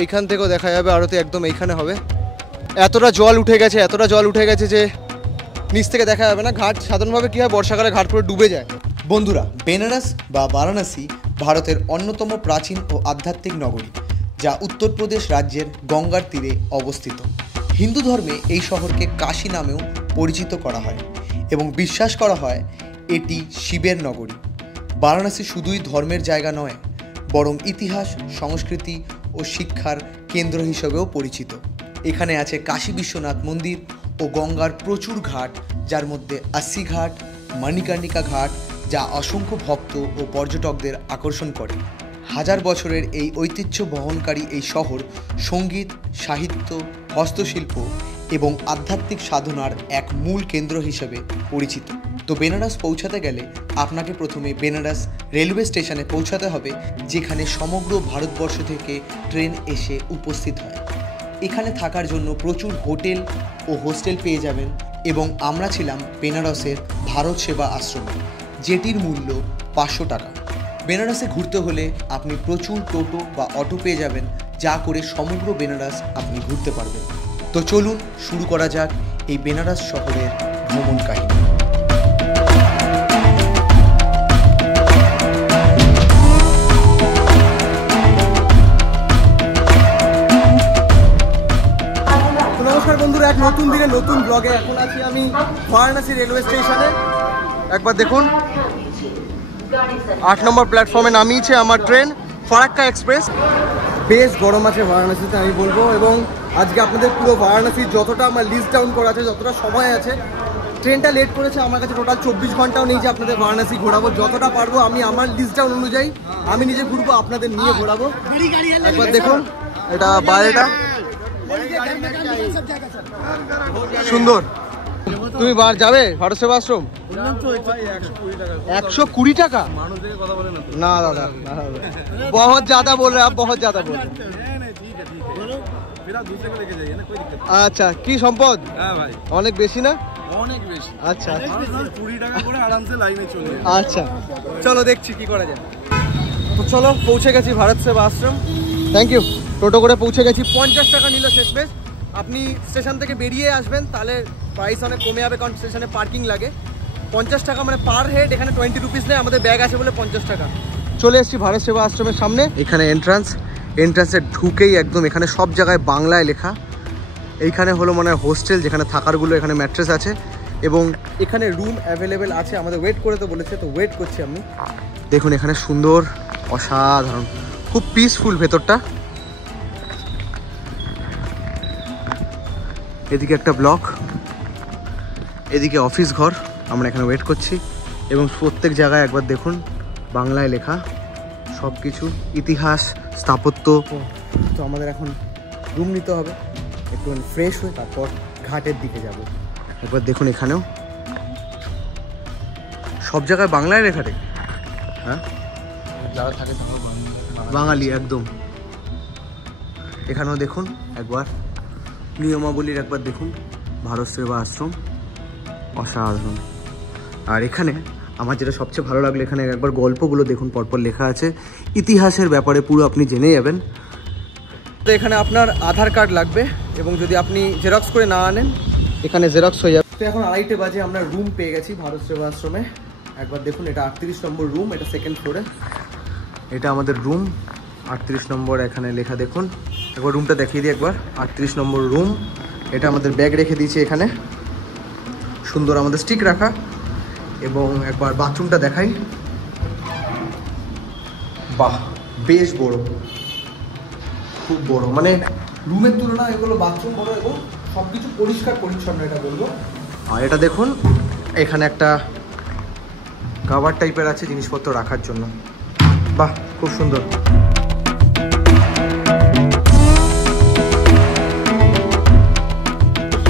এইখান থেকেও দেখা যাবে আরতি একদম এইখানে হবে। এতটা জল উঠে গেছে যে নিচ থেকে দেখা যাবে না। ঘাট সাধারণভাবে কী হয়, বর্ষাকালে ঘাট পুরো ডুবে যায়। বন্ধুরা, বেনারস বা বারাণসী ভারতের অন্যতম প্রাচীন ও আধ্যাত্মিক নগরী, যা উত্তরপ্রদেশ রাজ্যের গঙ্গার তীরে অবস্থিত। হিন্দু ধর্মে এই শহরকে কাশী নামেও পরিচিত করা হয় এবং বিশ্বাস করা হয় এটি শিবের নগরী। বারাণসী শুধুই ধর্মের জায়গা নয়, বরং ইতিহাস, সংস্কৃতি ও শিক্ষার কেন্দ্র হিসেবেও পরিচিত। এখানে আছে কাশী বিশ্বনাথ মন্দির ও গঙ্গার প্রচুর ঘাট, যার মধ্যে 80 ঘাট, মণিকর্ণিকা ঘাট, যা অসংখ্য ভক্ত ও পর্যটকদের আকর্ষণ করে। হাজার বছরের এই ঐতিহ্য বহনকারী এই শহর সঙ্গীত, সাহিত্য, হস্তশিল্প এবং আধ্যাত্মিক সাধনার এক মূল কেন্দ্র হিসেবে পরিচিত। তো বেনারস পৌঁছাতে গেলে আপনাকে প্রথমে বেনারস রেলওয়ে স্টেশনে পৌঁছাতে হবে, যেখানে সমগ্র ভারতবর্ষ থেকে ট্রেন এসে উপস্থিত হয়। এখানে থাকার জন্য প্রচুর হোটেল ও হোস্টেল পেয়ে যাবেন এবং আমরা ছিলাম বেনারসের ভারত সেবা আশ্রমে, যেটির মূল্য 500 টাকা। বেনারসে ঘুরতে হলে আপনি প্রচুর টোটো বা অটো পেয়ে যাবেন, যা করে সমগ্র বেনারস আপনি ঘুরতে পারবেন। তো চলুন শুরু করা যাক এই বেনারস শহরের ভ্রমণ কাহিনী। নমস্কার বন্ধুরা, এক নতুন দিনে নতুন ব্লগে এখন আছি আমি বারাণসী রেলওয়ে স্টেশনে। একবার দেখুন, 8 নম্বর প্ল্যাটফর্মে নামিয়েছে আমার ট্রেন ফারাক্কা এক্সপ্রেস। বেশ গরম আছে বারাণসীতে আমি বলবো, এবং আজকে আপনাদের পুরো বারাণসীর যতটা আমার লিস্ট ডাউন করা আছে, যতটা সময় আছে। ট্রেনটা লেট করেছে, আমার কাছে টোটাল 24 ঘন্টাও নেই যে আপনাদের বারাণসী ঘোরাবো। যতটা পারবো আমি আমার লিস্ট ডাউন অনুযায়ী আমি নিজে ঘুরবো, আপনাদের নিয়ে ঘোরাবো। একবার দেখুন, এটা বাইরেটা সুন্দর। তুমি বার যাবে ভারত সেবা আশ্রম? 120 টাকা? না দাদা, बहुत ज्यादा बोल रहे हैं आप, बहुत ज्यादा बोल रहे हैं। আচ্ছা, কি সম্পদ? অনেক বেশি না? অনেক বেশি। আচ্ছা 20 টাকা করে আরামসে লাইনে চলে। আচ্ছা চলো দেখছি কি করা যায়। তো চলো, পৌঁছে গেছি ভারত সেবা আশ্রম। Thank you. টোটো করে পৌঁছে গেছি। 50 টাকা নিল শেষমেশ। আপনি স্টেশন থেকে বেরিয়ে আসবেন, তাহলে প্রাইস অনেক কমে যাবে, কারণ স্টেশনে পার্কিং লাগে। 50 টাকা মানে পার হেড। এখানে 20 রুপিস নেই, আমাদের ব্যাগ আছে বলে 50 টাকা। চলে এসেছি ভারত সেবা আশ্রমের সামনে। এখানে এন্ট্রান্সে ঢুকেই একদম এখানে সব জায়গায় বাংলায় লেখা। এইখানে হলো মানে হোস্টেল, যেখানে থাকারগুলো, এখানে ম্যাট্রেস আছে এবং এখানে রুম অ্যাভেলেবেল আছে। আমাদের ওয়েট করে তো বলেছে, তো ওয়েট করছি আমি। দেখুন এখানে সুন্দর, অসাধারণ, খুব পিসফুল ভেতরটা। এদিকে একটা ব্লক, এদিকে অফিস ঘর। আমরা এখানে ওয়েট করছি এবং প্রত্যেক জায়গায় একবার দেখুন বাংলায় লেখা সব কিছু, ইতিহাস, স্থাপত্য। তো আমাদের এখন রুম নিতে হবে, একটু ফ্রেশ হয়ে তারপর ঘাটের দিকে যাব। একবার দেখুন এখানেও সব জায়গায় বাংলায় লেখা রে। হ্যাঁ, যারা থাকে বাঙালি একদম। এখানেও দেখুন একবার নিয়মাবলীর, একবার দেখুন ভারত সেবা আশ্রম, অসাধারণ। আর এখানে আমার যেটা সবচেয়ে ভালো লাগলো, এখানে একবার গল্পগুলো দেখুন, পরপর লেখা আছে ইতিহাসের ব্যাপারে, পুরো আপনি জেনে যাবেন। তো এখানে আপনার আধার কার্ড লাগবে এবং যদি আপনি জেরক্স করে না আনেন এখানে জেরক্স হয়ে যাবে। তো এখন 2:30 বাজে, আমরা রুম পেয়ে গেছি ভারত সেবা আশ্রমে। একবার দেখুন, এটা 38 নম্বর রুম, এটা সেকেন্ড ফ্লোরে। এটা আমাদের রুম 38 নম্বর, এখানে লেখা দেখুন। একবার রুমটা দেখিয়ে দিই একবার। 38 নম্বর রুম। এটা আমাদের ব্যাগ রেখে দিয়েছি এখানে, সুন্দর আমাদের স্টিক রাখা। এবং একবার বাথরুমটা দেখাই। বাহ, বেশ বড়, খুব বড়, মানে রুমের তুলনায় এগুলো বাথরুম বড় এবং সব কিছু পরিষ্কার পরিচ্ছন্ন, এটা বলবো। আর এটা দেখুন, এখানে একটা কাভার টাইপের আছে জিনিসপত্র রাখার জন্য। বাহ, খুব সুন্দর।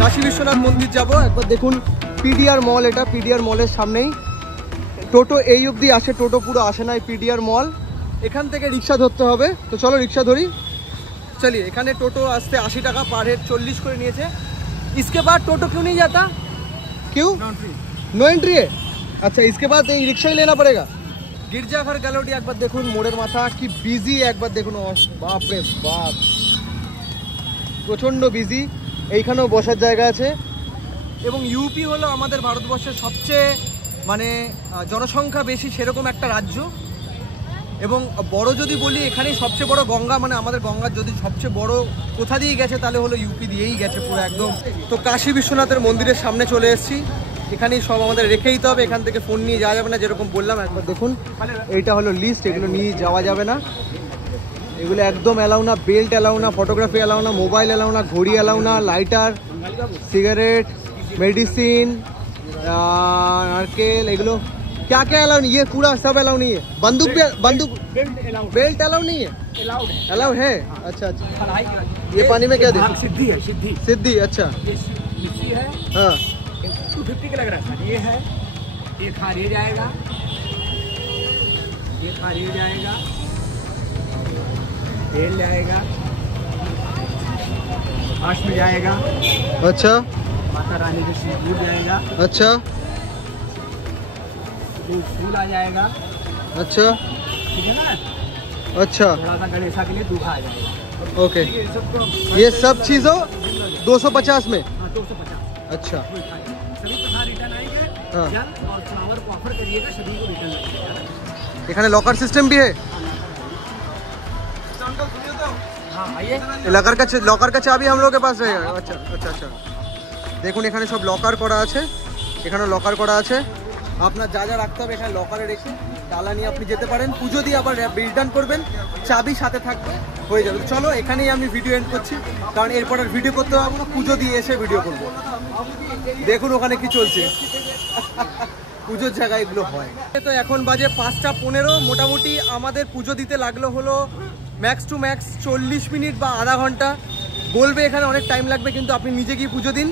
কাশী বিশ্বনাথ মন্দির যাব। একবার দেখুন পিডিআর মল, এটা পিডিআর মলের সামনেই। টোটো এই অবধি আসে, টোটো পুরো আসে না, পিডিআর মল। এখান থেকে রিক্সা ধরতে হবে। তো চলো রিক্সা ধরি, चलिए। এখানে টোটো আসতে 80 টাকা পার হেড, 40 করে নিয়েছে। इसके बाद टोटो क्यों नहीं जाता? क्यों? नो एंट्री है। अच्छा इसके बाद ये रिक्शा ही लेना पड़ेगा। गिरजाघर गैलरी एक बार देखুন মোড়ের মাথা কি বিজি, একবার দেখুন বাপ রে বাপ প্রচন্ড বিজি। এইখানেও বসার জায়গা আছে এবং ইউপি হলো আমাদের ভারতবর্ষের সবচেয়ে মানে জনসংখ্যা বেশি সেরকম একটা রাজ্য এবং বড় যদি বলি এখানেই সবচেয়ে বড় গঙ্গা, মানে আমাদের গঙ্গার যদি সবচেয়ে বড় কোথা দিয়ে গেছে তাহলে হলো ইউপি দিয়েই গেছে পুরো একদম। তো কাশী বিশ্বনাথের মন্দিরের সামনে চলে এসেছি, এখানেই সব আমাদের রেখেই তো হবে, এখান থেকে ফোন নিয়ে যাওয়া যাবে না, যেরকম বললাম একবার দেখুন এইটা হলো লিস্ট, এগুলো নিয়ে যাওয়া যাবে না, এগুলো একদম অ্যালাউ না, বেল্ট অ্যালাউ না, ফটোগ্রাফি অ্যালাউ না, মোবাইল অ্যালাউ না, ঘড়ি অ্যালাউ না, লাইটার, সিগারেট, मेडिसिन, नारकेल, एगुलो क्या क्या अलाउ नहीं, ये पूरा सब अलाउ नहीं है। बंदूक भी, बंदूक बेल्ट अलाउ नहीं है, अलाउ है। अच्छा अच्छा, ये पानी में क्या दे? सिद्धि है, सिद्धि सिद्धि। अच्छा है, हाँ 250 का लग रहा है। ये है, ये खारिज जाएगा, ये खारिज जाएगा, तेल जाएगा, हाश में जाएगा। अच्छा माता रानी का सिंदूर जाएगा। अच्छा फूल आ जाएगा। अच्छा ठीक है ना। अच्छा थोड़ा सा गणेशा के लिए दूल्हा आ जाएगा। ओके, ये सब चीज़ों 250 में। हाँ 250। अच्छा सभी को रिटर्न आएंगे। हाँ। जल और फ्लावर को ऑफर करिएगा, सभी को रिटर्न लगेगा। এখানে লকার সিস্টেম भी है। हाँ आइए। লকার का चाबी हम लोग के पास रहेगा। अच्छा अच्छा अच्छा, দেখুন এখানে সব লকার করা আছে, এখানে লকার করা আছে, আপনার যা যা রাখতে হবে এখানে লকারে রেখে ডালা নিয়ে আপনি যেতে পারেন, পুজো দিয়ে আবার রিটার্ন করবেন, চাবি সাথে থাকবে, হয়ে যাবে। চলো এখানেই আমি ভিডিও এন্ড করছি, কারণ এরপর আর ভিডিও করতে পারবো না, পুজো দিয়ে এসে ভিডিও করবো। দেখুন ওখানে কি চলছে, পুজোর জায়গায় এগুলো হয়। তো এখন বাজে 5টা 15, মোটামুটি আমাদের পুজো দিতে লাগলো হলো ম্যাক্স টু ম্যাক্স 40 মিনিট বা আধা ঘন্টা, বলবে এখানে অনেক টাইম লাগবে, কিন্তু আপনি নিজে গিয়ে পুজো দিন।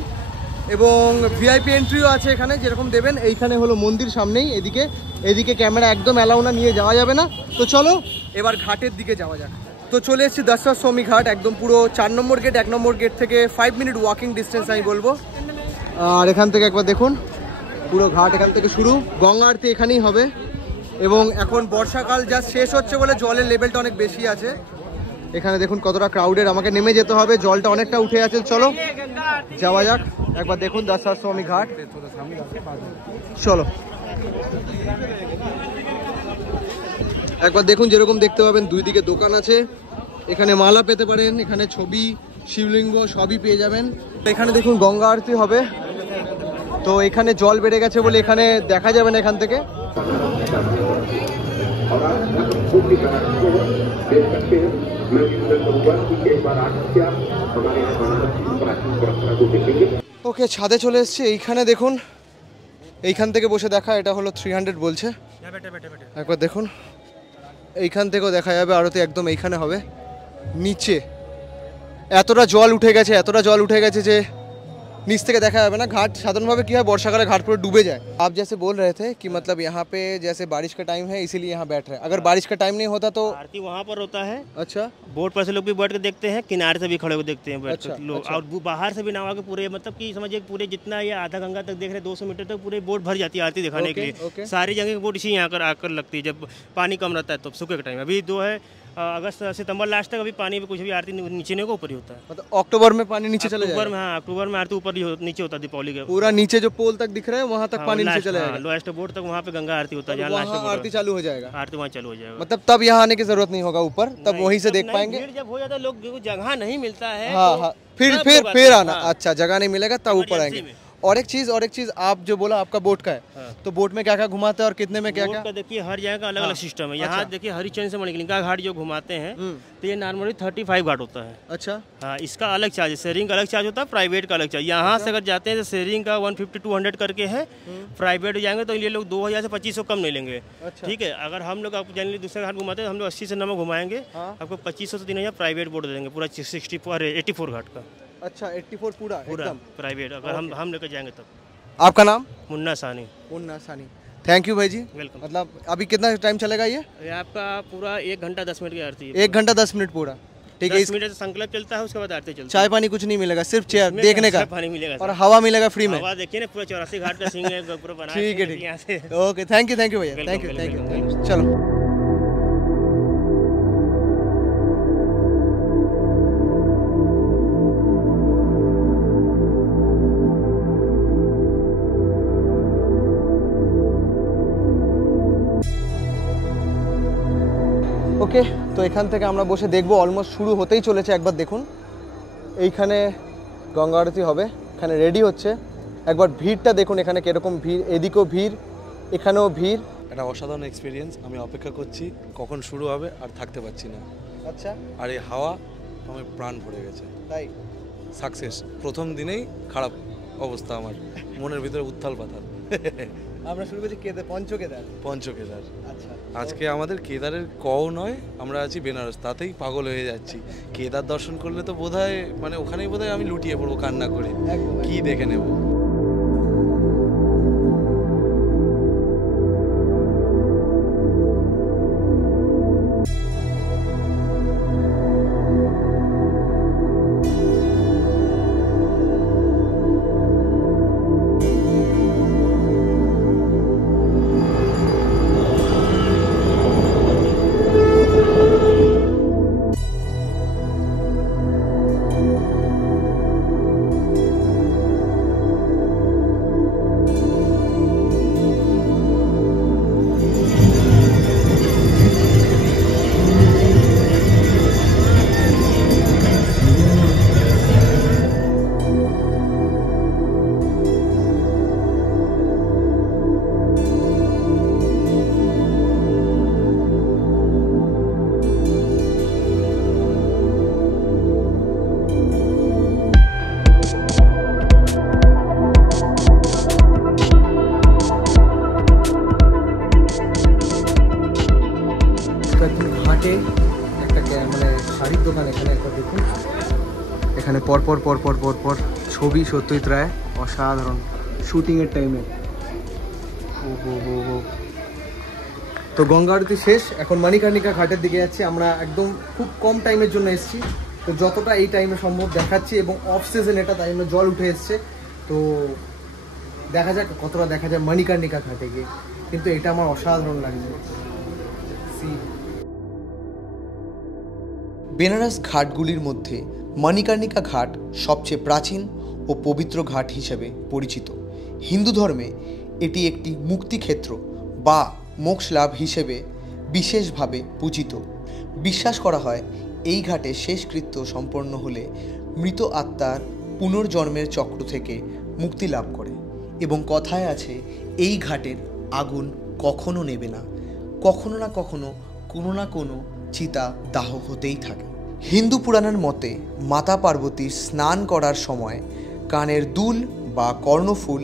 এবং ভিআইপি এন্ট্রিও আছে এখানে, যেরকম দেবেন। এইখানে হলো মন্দির সামনেই, এদিকে এদিকে ক্যামেরা একদম অ্যালাউ না, নিয়ে যাওয়া যাবে না। তো চলো এবার ঘাটের দিকে যাওয়া যাক। তো চলে এসেছি দশাশ্বমেধ ঘাট, একদম পুরো 4 নম্বর গেট, 1 নম্বর গেট থেকে 5 মিনিট ওয়াকিং ডিস্টেন্স আমি বলবো। আর এখান থেকে একবার দেখুন পুরো ঘাট এখান থেকে শুরু, গঙ্গা আরতি এখানেই হবে। এবং এখন বর্ষাকাল জাস্ট শেষ হচ্ছে বলে জলের লেভেলটা অনেক বেশি আছে। এখানে দেখুন কতটা ক্রাউডেড, আমাকে নেমে যেতে হবে, জলটা অনেকটা উঠে আছে। চলো যাওয়া যাক, একবার দেখুন দশাশ্বমেধ ঘাট। চলো একবার দেখুন, যেরকম দেখতে পাবেন দুই দিকে দোকান আছে, এখানে মালা পেতে পারেন, এখানে ছবি, শিবলিঙ্গ সবই পেয়ে যাবেন। এখানে দেখুন গঙ্গা আরতি হবে, তো এখানে জল বেড়ে গেছে বলে এখানে দেখা যাবে না এখান থেকে। ওকে ছাদে চলে এসেছি, এইখানে দেখুন, এইখান থেকে বসে দেখা, এটা হলো 300 বলছে, একবার দেখুন এইখান থেকেও দেখা যাবে আরতি, একদম এইখানে হবে নিচে। এতটা জল উঠে গেছে, এতটা জল উঠে গেছে যে নিচ থেকে দেখা যাবে না। ঘাট সাধারণভাবে কি হয়, বর্ষাকালে ঘাট পুরো डूबे जाए। आप जैसे बोल रहे थे कि मतलब यहाँ पे जैसे बारिश का टाइम है इसीलिए यहाँ बैठ रहे हैं, अगर बारिश का टाइम नहीं होता तो आरती वहाँ पर होता है। अच्छा बोट पर से लोग भी बैठ के देखते हैं, किनारे से भी खड़े होकर देखते हैं बैठ अच्छा, के लोग। अच्छा। और बाहर से भी नाव आके पूरे मतलब कि समझिए पूरे जितना ये आधा गंगा तक देख रहे 200 मीटर तक पूरे बोट भर जाती है आरती दिखाने के लिए। ओके। सारी जगह की बोट इसी यहाँ आकर लगती है जब पानी कम रहता है, तो सूखे का टाइम अभी जो है अगस्त सितंबर लास्ट तक अभी पानी में कुछ भी आरती नीचे नहीं होगा, ऊपर ही होता है। मतलब अक्टूबर में पानी नीचे चले अक्टूबर जाएगा, में, हाँ अक्टूबर में आरती ऊपर ही नीचे होता है दीपावली के पूरा नीचे जो पोल तक दिख रहा है वहाँ तक पानी नीचे चले जाएगा, लोएस्ट बोट तक वहाँ पे गंगा आरती होता है, जहाँ लास्ट वहाँ आरती चालू हो जाएगा। आरती वहाँ चालू हो जाएगा। मतलब तब यहाँ आने की जरूरत नहीं होगा ऊपर, तब वहीं से देख नहीं, पाएंगे। भीड़ जब हो जाता है लोग जगह नहीं मिलता है, हाँ तो हाँ, तब फिर लोग आते हैं, आना। हाँ। अच्छा जगह नहीं मिलेगा तब ऊपर इमरजेंसी आएंगे। में। और एक चीज आप जो बोला आपका बोट का है, तो बोट में क्या क्या घुमाते हैं और कितने में क्या बोट क्या? का देखिए हर जगह का अलग अलग सिस्टम है। यहाँ देखिए हरिचंद से मणिकर्णिका घाट जो घुमाते हैं तो ये नॉर्मली 35 घाट होता है। अच्छा हाँ इसका अलग चार्ज है, शेयरिंग का अलग चार्ज होता है, प्राइवेट का अलग चार्ज। यहाँ से अगर जाते हैं तो शेयरिंग का 150-200 करके है, प्राइवेट जाएंगे तो ये लोग 2000 से 2500 कम नहीं लेंगे। अच्छा। ठीक है, अगर हम लोग आपको जनरली दूसरे घाट घुमाते हैं हम लोग 80 से 90 घुमाएंगे, आपको 2500 से 3000 प्राइवेट बोर्ड देंगे पूरा 84 घाट का अच्छा 84 पूरा पूरा एकदम। प्राइवेट अगर हम लेकर जाएंगे तब। आपका नाम? मुन्ना सानी। मुन्ना सानी। थैंक यू भाई जी। वेलकम। मतलब अभी कितना टाइम चलेगा ये? आपका पूरा 1 घंटा 10 मिनट की आरती है। 1 घंटा 10 मिनट पूरा, ठीक है। 10 मिनट संकल्प चलता है, उसके बाद आरती चलती है। चाय पानी कुछ नहीं मिलेगा, सिर्फ चेयर इसमें देखने का चाय पानी मिलेगा और सर। हवा मिलेगा फ्री में। हवा देखिए ना, पूरा 84 घाट का सीन है, पूरा बनाया ठीक है, है ठीक यहाँ से। है, ओके, थैंक यू भैया, Welcome, thank you welcome, thank you. welcome। चलो ওকে, তো এখান থেকে আমরা বসে দেখবো, অলমোস্ট শুরু হতেই চলেছে। একবার দেখুন, এইখানে গঙ্গা আরতি হবে, এখানে রেডি হচ্ছে। একবার ভিড়টা দেখুন, এখানে কিরকম ভিড়, এদিকেও ভিড়, এখানেও ভিড়। একটা অসাধারণ এক্সপিরিয়েন্স। আমি অপেক্ষা করছি কখন শুরু হবে, আর থাকতে পারছি না। আচ্ছা, আর এই হাওয়া আমার প্রাণ ভরে গেছে। তাই সাকসেস প্রথম দিনেই খারাপ অবস্থা, আমার মনের ভিতরে উত্থাল পাতাল। আমরা শুরু করছি পঞ্চকেদার। পঞ্চকেদার। আচ্ছা, আজকে আমাদের কেদারের কও নয়, আমরা আছি বেনারস, তাতেই পাগল হয়ে যাচ্ছি। কেদার দর্শন করলে তো বোধহয় মানে ওখানেই বোধহয় আমি লুটিয়ে পড়বো কান্না করে, একদম, কি দেখে নেব। ঘাটে একটা মানে শাড়ির দোকান, এখানে একবার দেখুন, এখানে পরপর পরপর পরপর ছবি সত্যজিৎ রায়, অসাধারণ শুটিংয়ের টাইমে। তো গঙ্গা আরতি শেষ, এখন মণিকর্ণিকা ঘাটের দিকে যাচ্ছি আমরা। একদম খুব কম টাইমের জন্য এসেছি, তো যতটা এই টাইমে সম্ভব দেখাচ্ছি, এবং অফ সিজন এটা, তাই জন্য জল উঠে এসছে। তো দেখা যাক কতটা দেখা যায় মণিকর্ণিকা ঘাটে গিয়ে, কিন্তু এটা আমার অসাধারণ লাগছে। বেনারস ঘাটগুলির মধ্যে মণিকর্ণিকা ঘাট সবচেয়ে প্রাচীন ও পবিত্র ঘাট হিসেবে পরিচিত। হিন্দু ধর্মে এটি একটি মুক্তিক্ষেত্র বা মোক্ষ লাভ হিসেবে বিশেষভাবে পূজিত। বিশ্বাস করা হয় এই ঘাটে শেষকৃত্য সম্পন্ন হলে মৃত আত্মার পুনর্জন্মের চক্র থেকে মুক্তি লাভ করে, এবং কথায় আছে এই ঘাটের আগুন কখনো নেবে না, কখনো না কখনো কোনো না কোনো চিতা দাহ হতেই থাকে। হিন্দু পুরাণের মতে মাতা পার্বতীর স্নান করার সময় কানের দুল বা কর্ণফুল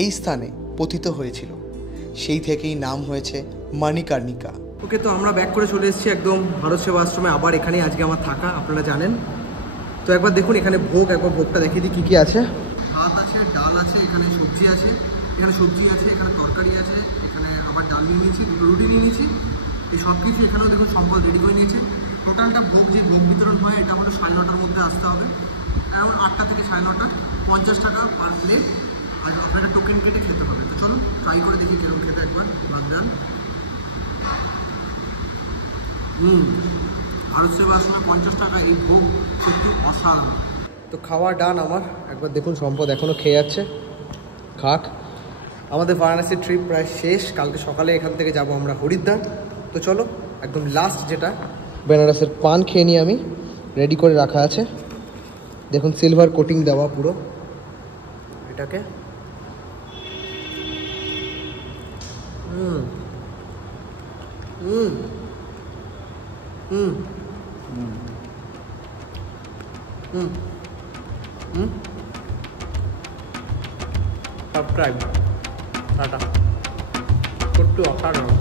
এই স্থানে পতিত হয়েছিল, সেই থেকেই নাম হয়েছে মণিকর্ণিকা। ওকে, তো আমরা ব্যাক করে চলে এসেছি একদম ভারত সেবা আশ্রমে। আবার এখানেই আজকে আমার থাকা, আপনারা জানেন। তো একবার দেখুন এখানে ভোগ, একবার ভোগটা দেখিয়ে দিই কী কী আছে। ভাত আছে, ডাল আছে, এখানে সবজি আছে, এখানে সবজি আছে, এখানে তরকারি আছে, এখানে আবার ডাল নিয়ে নিয়েছি, দুটো রুটি নিয়ে নিয়েছি। এই সব কিছু এখানেও দেখুন সম্পদ রেডি করে নিয়েছে। টোটালটা ভোগ, যে ভোগ বিতরণ হয়, এটা আমাদের 9:30টার মধ্যে আসতে হবে, এমন 8টা থেকে 9:30, 50 টাকা পার প্লেট। আর আপনারা টোকেন কেটে খেতে পারেন। তো চলো ট্রাই করে দেখি কিরকম খেতে একবার ভাত ডাল। ভারত সেবা আশ্রমে 50 টাকা এই ভোগ, সত্যি অসাধারণ। তো খাওয়া ডান আমার, একবার দেখুন সম্পদ এখনও খেয়ে যাচ্ছে, খাক। আমাদের বারাণসীর ট্রিপ প্রায় শেষ, কালকে সকালে এখান থেকে যাব আমরা হরিদ্বার। তো চলো একদম লাস্ট যেটা বেনারসের পান খেয়ে নিই আমি, রেডি করে রাখা আছে, দেখুন সিলভার কোটিং দেওয়া পুরো এটাকে। সাবস্ক্রাইব, টাটা, ছোট্ট অসাধারণ।